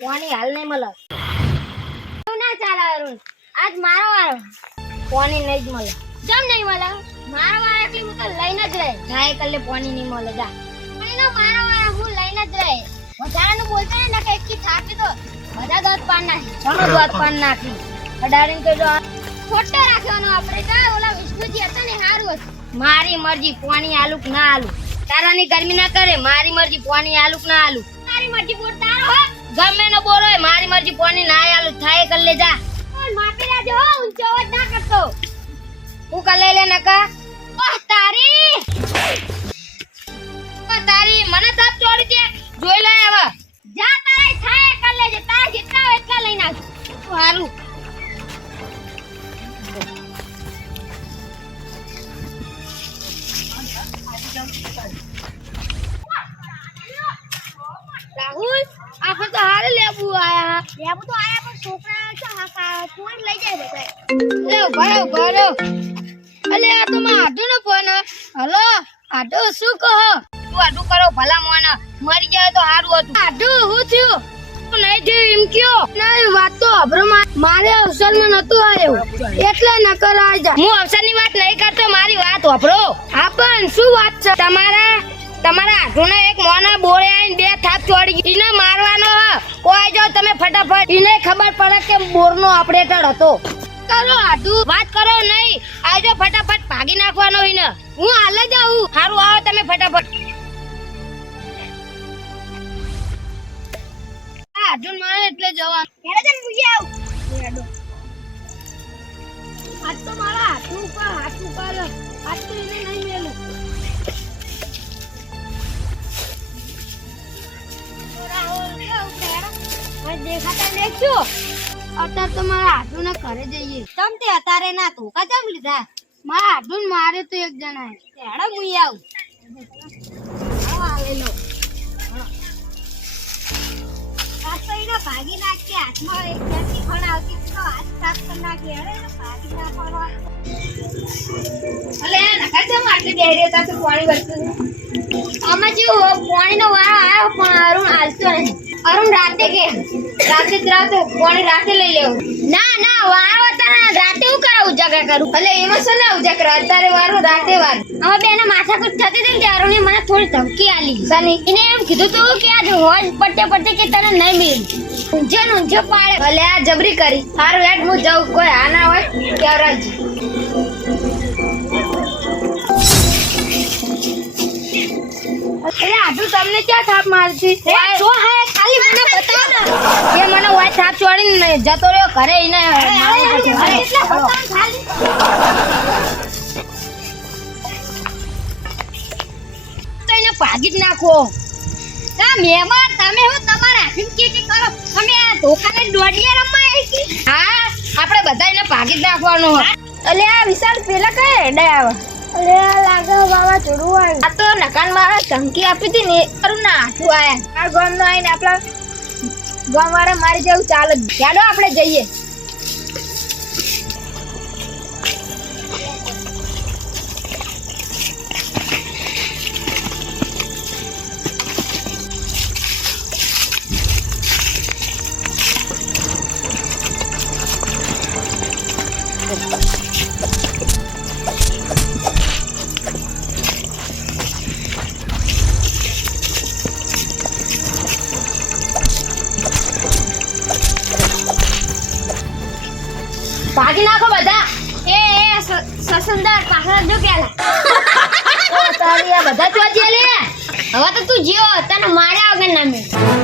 પાણી હાલ નહીં મળે. એવું ના ચાલે અરુણ આજ મારો વારો. પાણી નહીં જ મળે. કેમ નહીં મળે? મારો વારો એટલે હું તો લઈને જ રહે. જાય કલે પાણી નહીં મળે. જા. પાણીનો મારો વારો હું લઈને જ રહે. વધારાનું બોલતા ને કે એકથી થાકી તો બધા દોત પાન નાખી. ઘણો દોત પાન નાખી? અડાડીને કહેજો ખોટો રાખવાનો આપણે. જા ઓલા વિષ્ણુજી હતા ને હારું હતું મારી મરજી પાણી આલુક ના આલુક તારાની ગરમી ના કરે. મારી મરજી પાણી આલુક ના આલુ તારી મરજી બોલ તારો હો ગમે ન બોલો એ મારી મરજી પાણી ના આલુ થાય કર લે જા ઓય માપી લેજો હો ઊંચો અવાજ ના કરતો. હું કર લઈ લે નકા. ઓહ તારી! ઓહ તારી મને તાપ ચોડી દે જોઈ લે હવે. જા તારે થાય કર લેજે. તાર જેટલા હોય એટલા લઈને આવ સારું. રાહુલ આપણે તો હારે લેબુ લેબુ તો આ માં કરો ભલા મોના મરી જાય તો સારું હતું. હું થયું? નહીં થયું એમ કયો? વાત તો અભરો મારે અવસરમાં નતું આવ્યું. એટલે નકર આવી જા હું અવસરની વાત નહીં કરતો, મારી વાત અભરો હા પણ, શું વાત છે? તમારા તમારા આઢુને એક મોના બોળે આવીને બે થાપ ચોડી એને મારવાનો હ. કોઈ જો તમે ફટાફટ. એને ખબર પડે કે બોરનો ઓપરેટર હતો. કરો આઢુ વાત કરો નહીં. આવજો ફટાફટ ભાગી નાખવાનો એને હું હાલ જાઉં. સારું આવો તમે ફટાફટ. આ મારે એટલે જવાનું. હેડે તો મારા હાથ ઉપર હાથ ઉપર. આજ તો એને નહીં મેલું. દેખાતા અત્યારે તો મારા હાથું ઘરે જઈએ. તમ તે અતારે ના ધોકા કેમ લીધા? મારા હાથું મારે તો એક જણા હેડો, મુઈ આવું. નાખી હાથમાં એક હાથ ભાગી નાખવાનો અલે નકા ચમ આટલી પાણી વળતું આમાં જેવું પાણીનો વારો આવ્યો, પણ અરુણ હાલતો નહીં અરુણ રાતે કે રાતે રાતે પાણી રાતે લઈ લેવું. ના ના વારો હતા રાતે હું કરાવું ઉજાગરા કરું? એટલે એમાં શું ના ઉજાગરા? અત્યારે વારો રાતે વાર. હવે બેને માથાકૂટ થતી હતી ને ત્યારે અરુણે મને થોડી ધમકી આલી સાની એને એમ કીધું તું કે આજ હોજ પટ્ટે પટ્ટે કે તને નહીં મિલ ઊંઝો ને ઊંઝો પાડે. ભલે આ જબરી કરી. હારું યાર હું જાઉં. કોઈ આ ના હોય ત્યાં રાજી એટલે આટલું તમને ક્યાં થાપ મારતી જો હે મને બતાવ. એ મને વાય છોડીને જતો રહ્યો ઘરે એને તો એને ભાગી જ નાખો. મહેમાન તમે હું તમારા હાથીને કે કે કરો. તમે આ ધોકાને દોડીએ રમવા આવી હા આપણે બધા એને ભાગી જ નાખવાનો. અલે આ વિશાલ પેલા કઈ હેડે આવે? અરે આ તો નકાન મારા ધમકી આપી હતી ને તારું ના હાથું આયા. આ ગામ નો આવીને આપણા ગામ વાળા મારી જેવું ચાલે ચાલો આપણે જઈએ. ભાગી નાખો બધા. એ એ સસંદર પાછળ જો કેલા તારી આ બધા ચોજે લે. હવે તો તું જીઓ તને માર્યા વગર ના મેળ